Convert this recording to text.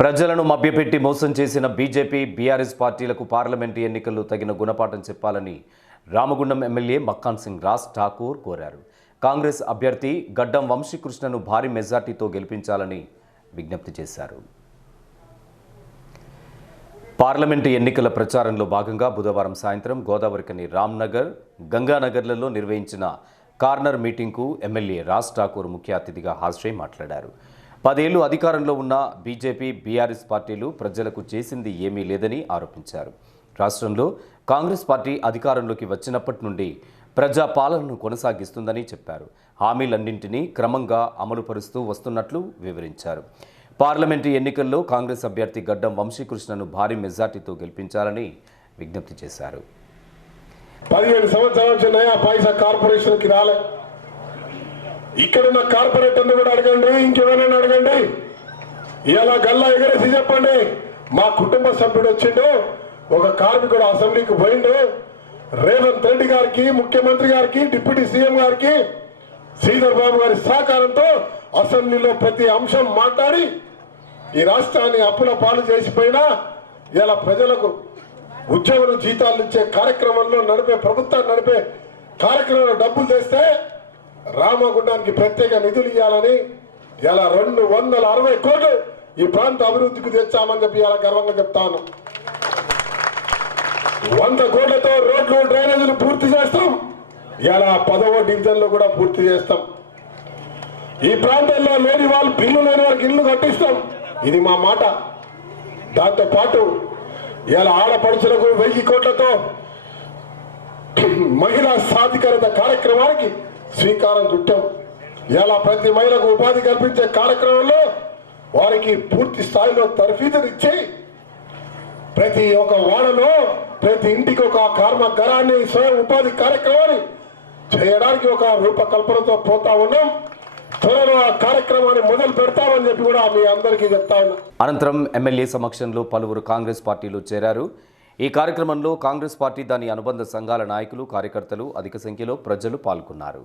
ప్రజలను మభ్యపెట్టి మోసం చేసిన బీజేపీ బీఆర్ఎస్ పార్టీలకు పార్లమెంటు ఎన్నికల్లో తగిన గుణపాఠం చెప్పాలని రామగుండం ఎమ్మెల్యే మక్కాన్ సింగ్ రాజ్ ఠాకూర్ కోరారు. కాంగ్రెస్ అభ్యర్థి గడ్డం వంశీకృష్ణను భారీ మెజార్టీతో గెలిపించాలని విజ్ఞప్తి చేశారు. పార్లమెంటు ఎన్నికల ప్రచారంలో భాగంగా బుధవారం సాయంత్రం గోదావరికని రామ్నగర్ గంగానగర్లలో నిర్వహించిన కార్నర్ మీటింగ్కు ఎమ్మెల్యే రాజ్ ఠాకూర్ ముఖ్య అతిథిగా హాజరై మాట్లాడారు. పదేళ్ళు అధికారంలో ఉన్న బీజేపీ బీఆర్ఎస్ పార్టీలు ప్రజలకు చేసింది ఏమీ లేదని ఆరోపించారు. రాష్ట్రంలో కాంగ్రెస్ పార్టీ అధికారంలోకి వచ్చినప్పటి నుండి ప్రజా పాలనను కొనసాగిస్తుందని చెప్పారు. హామీలన్నింటినీ క్రమంగా అమలుపరుస్తూ వస్తున్నట్లు వివరించారు. పార్లమెంటు ఎన్నికల్లో కాంగ్రెస్ అభ్యర్థి గడ్డం వంశీకృష్ణను భారీ మెజార్టీతో గెలిపించాలని విజ్ఞప్తి చేశారు. పదిహేను సంవత్సరాల నుంచి నయా పైసా కార్పొరేషన్కి రాలే. ఇక్కడున్న కార్పొరేటర్ని కూడా అడగండి ఇంకెవరైనా అడగండి. ఇలా గల్లా ఎగరేసి చెప్పండి. మా కుటుంబ సభ్యుడు వచ్చిండు ఒక కార్మికుడు అసెంబ్లీకి పోయిండు. రేవంత్ రెడ్డి గారికి ముఖ్యమంత్రి గారికి డిప్యూటీ సీఎం గారికి శ్రీధర్ బాబు గారి సహకారంతో అసెంబ్లీలో ప్రతి అంశం మాట్లాడి ఈ రాష్ట్రాన్ని అప్పుల పాలు చేసిపోయినా ఇలా ప్రజలకు ఉద్యోగులు జీతాలు ఇచ్చే కార్యక్రమంలో నడిపే ప్రభుత్వాన్ని నడిపే కార్యక్రమంలో డబ్బులు తెస్తే రామగుండానికి ప్రత్యేక నిధులు ఇవ్వాలని ఇలా రెండు వందల అరవై కోట్లు ఈ ప్రాంత అభివృద్ధికి తెచ్చామని చెప్పి ఇలా గర్వంగా చెప్తాను. వంద కోట్లతో రోడ్లు డ్రైనేజీలు పూర్తి చేస్తాం. ఇలా పదవ డివిజన్లో కూడా పూర్తి చేస్తాం. ఈ ప్రాంతంలో లేని వాళ్ళు బిల్లు లేని వారికి ఇల్లు కట్టిస్తాం. ఇది మా మాట. దాంతో పాటు ఇలా ఆడపడుచులకు వెయ్యి కోట్లతో మహిళా సాధికారత కార్యక్రమానికి శ్రీకారం చుట్టాం. ఇలా ప్రతి మహిళకు ఉపాధి కల్పించే కార్యక్రమంలో వారికి పూర్తి స్థాయిలో తర్ఫీదునిచ్చి ప్రతి ఒక్క వాడలో ప్రతి ఇంటికి ఒక కర్మగరాన్ని స్వయం ఉపాధి కార్యక్రమాన్ని చేయడానికి ఒక రూపకల్పనతో పోతా ఉన్నాం. త్వరలో ఆ కార్యక్రమాన్ని మొదలు పెడతామని చెప్పి కూడా మీ అందరికీ చెప్తా ఉన్నా. అనంతరం ఎమ్మెల్యే సమక్షంలో పలువురు కాంగ్రెస్ పార్టీలు చేరారు. ఈ కార్యక్రమంలో కాంగ్రెస్ పార్టీ దాని అనుబంధ సంఘాల నాయకులు కార్యకర్తలు అధిక సంఖ్యలో ప్రజలు పాల్గొన్నారు.